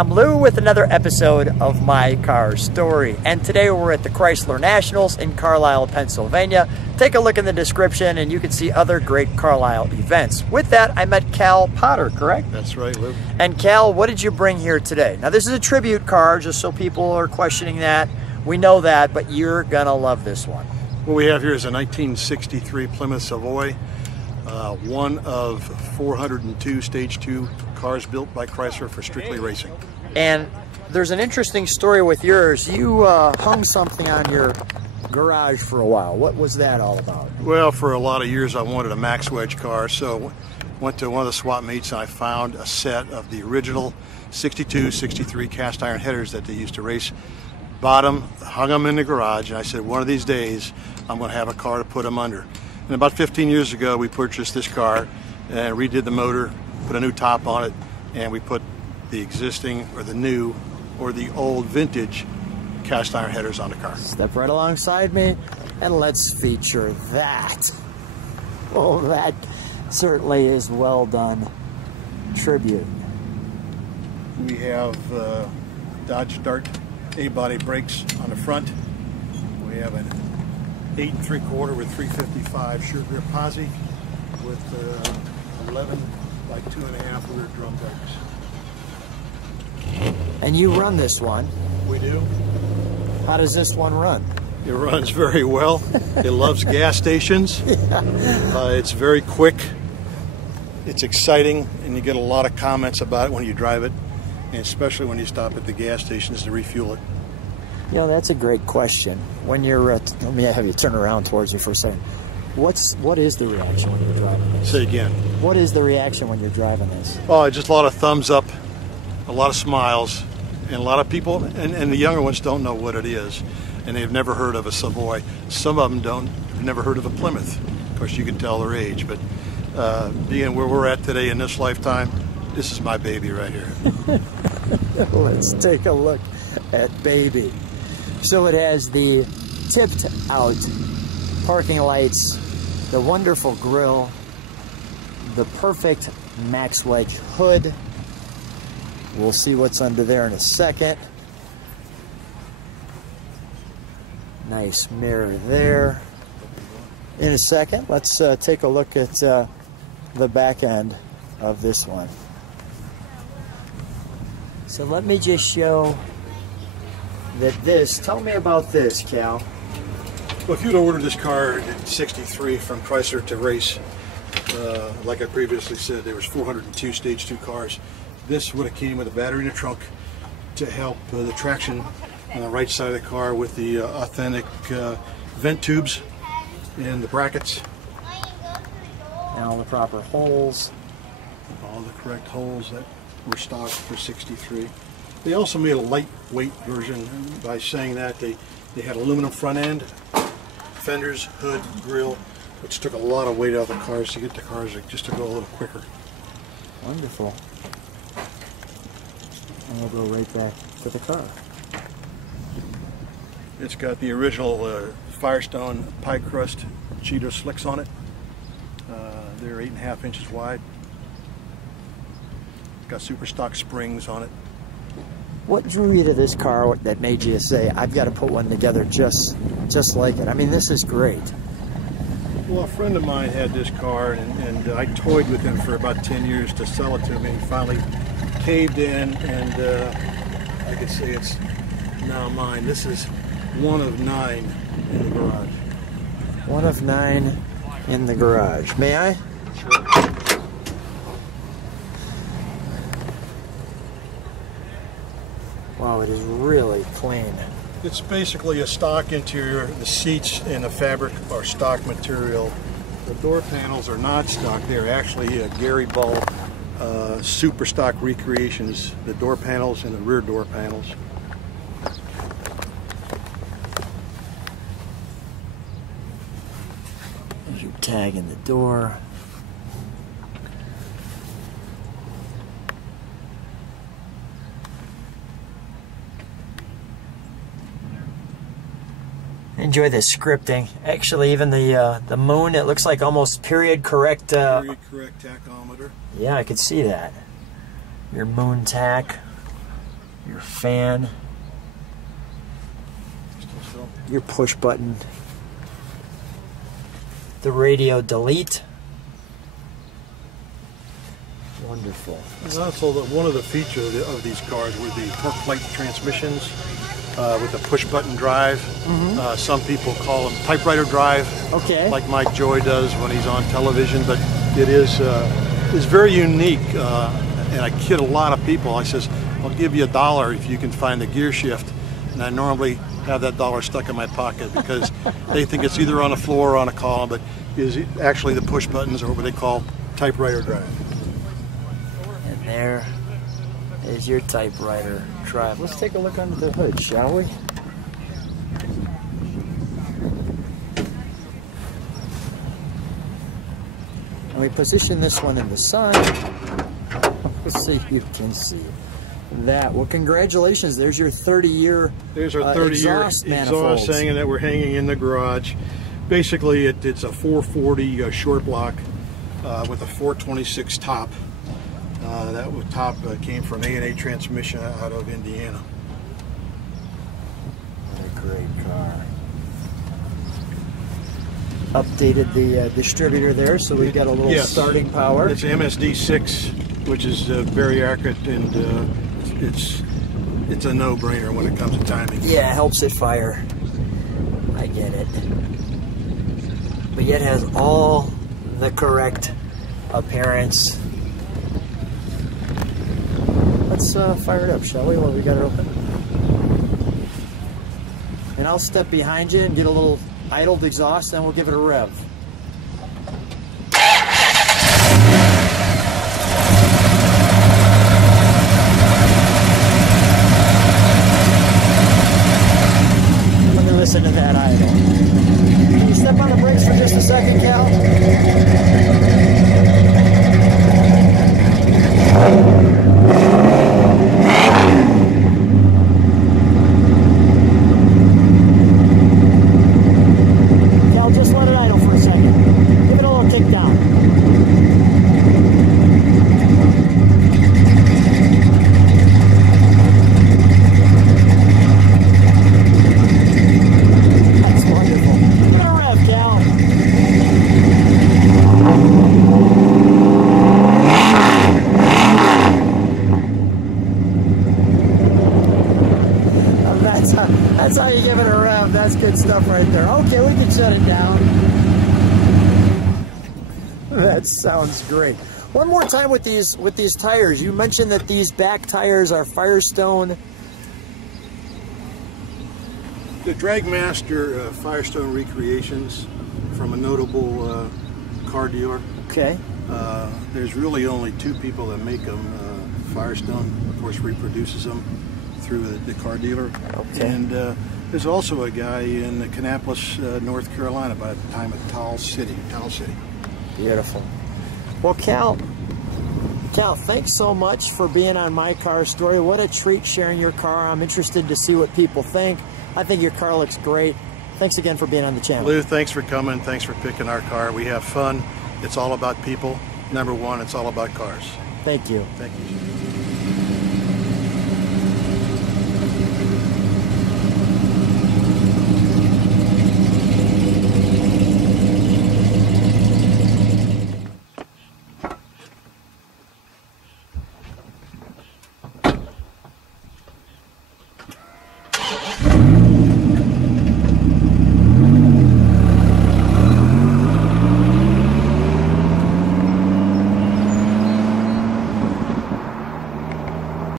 I'm Lou with another episode of My Car Story. And today we're at the Chrysler Nationals in Carlisle, Pennsylvania. Take a look in the description and you can see other great Carlisle events. With that, I met Kal Potter, correct? That's right, Lou. And Kal, what did you bring here today? Now this is a tribute car, just so people are questioning that. We know that, but you're gonna love this one. What we have here is a 1963 Plymouth Savoy, one of 402 Stage 2 cars built by Chrysler for strictly racing. And there's an interesting story with yours. You hung something on your garage for a while. What was that all about? Well, for a lot of years I wanted a Max Wedge car, so went to one of the swap meets and I found a set of the original 62, 63 cast iron headers that they used to race. Bought them, hung them in the garage, and I said one of these days I'm going to have a car to put them under. And about 15 years ago we purchased this car and redid the motor, put a new top on it, and we put the existing or the new or the old vintage cast iron headers on the car. Step right alongside me and let's feature that. Oh, that certainly is well done tribute. We have Dodge Dart A-body brakes on the front. We have an 8 3/4 with 355 sure grip posi with 11 by 2.5 rear drum brakes. And you run this one. We do. How does this one run? It runs very well. It loves gas stations. It's very quick. It's exciting, and you get a lot of comments about it when you drive it, and especially when you stop at the gas stations to refuel it. You know, that's a great question. When you're, let me have you turn around towards you for a second. What is the reaction when you're driving this? Say again. What is the reaction when you're driving this? Oh, just a lot of thumbs up, a lot of smiles, and a lot of people, and the younger ones don't know what it is, and they've never heard of a Savoy. Some of them have never heard of a Plymouth. Of course, you can tell their age, but being where we're at today in this lifetime, this is my baby right here. Let's take a look at baby. So it has the tipped out parking lights, the wonderful grille, the perfect Max Wedge hood. We'll see what's under there in a second. Nice mirror there. In a second, let's take a look at the back end of this one. So let me just show that tell me about this, Kal. Well, if you'd ordered this car in 63 from Chrysler to race, like I previously said, there was 402 Stage 2 cars. This would have came with a battery in the trunk to help the traction on the right side of the car with the authentic vent tubes and the brackets. And all the proper holes. All the correct holes that were stocked for 63. They also made a lightweight version by saying that they had aluminum front end, fenders, hood, grille, which took a lot of weight out of the cars to get the cars just to go a little quicker. Wonderful. And we'll go right back to the car. It's got the original Firestone pie crust Cheeto slicks on it. They're 8.5 inches wide. Got super stock springs on it. What drew you to this car that made you say, I've got to put one together just like it? I mean, this is great. Well, a friend of mine had this car, and I toyed with him for about 10 years to sell it to him, and he finally caved in, and I could say it's now mine. This is one of 9 in the garage. One of 9 in the garage. May I? Sure. Wow, it is really clean. It's basically a stock interior. The seats and the fabric are stock material. The door panels are not stock. They're actually Gary Ball super stock recreations. The door panels and the rear door panels. There's your tag in the door. Enjoy the scripting. Actually, even the moon, it looks like almost period correct. Period correct tachometer. Yeah, I could see that. Your moon tack. your fan, your push button, the radio delete. Wonderful. And also, one of the features of these cars were the torque plate transmissions with the push button drive. Mm-hmm. Some people call them typewriter drive, Okay. like Mike Joy does when he's on television. But it is very unique, and I kid a lot of people. I says, "I'll give you $1 if you can find the gear shift," and I normally have that $1 stuck in my pocket because they think it's either on the floor or on a column, but is actually the push buttons, or what they call typewriter drive. And there is your typewriter drive. Let's take a look under the hood, shall we? And we position this one in the sun so you can see that. Well, congratulations. There's your 30-year There's our 30-year exhaust hanging that we're hanging in the garage. Basically, it's a 440 short block with a 426 top. That top came from A&A Transmission out of Indiana. What a great car. Updated the distributor there, so we've got a little starting power. It's MSD6, which is very accurate, and it's a no-brainer when it comes to timing. Yeah, it helps it fire. I get it. But yet has all the correct appearance. Let's fire it up, shall we? Well, we got it open. And I'll step behind you and get a little idled exhaust, then we'll give it a rev. Let me listen to that idle. Can you step on the brakes for just a second, Cal? Just let it idle for a second. Give it a little kick down. That's wonderful. Give it a rev, Cal. That's how you give it a rev. That's good stuff right there. Okay, we can shut it down. That sounds great. One more time with these tires. You mentioned that these back tires are Firestone. The Dragmaster Firestone recreations from a notable car dealer. Okay. There's really only 2 people that make them. Firestone, of course, reproduces them through the car dealer. Okay. And there's also a guy in Kannapolis, North Carolina, by the time of Towel City. Beautiful. Well, Cal, thanks so much for being on My Car Story. What a treat sharing your car. I'm interested to see what people think. I think your car looks great. Thanks again for being on the channel. Lou, thanks for coming. Thanks for picking our car. We have fun. It's all about people. Number one, it's all about cars. Thank you. Thank you.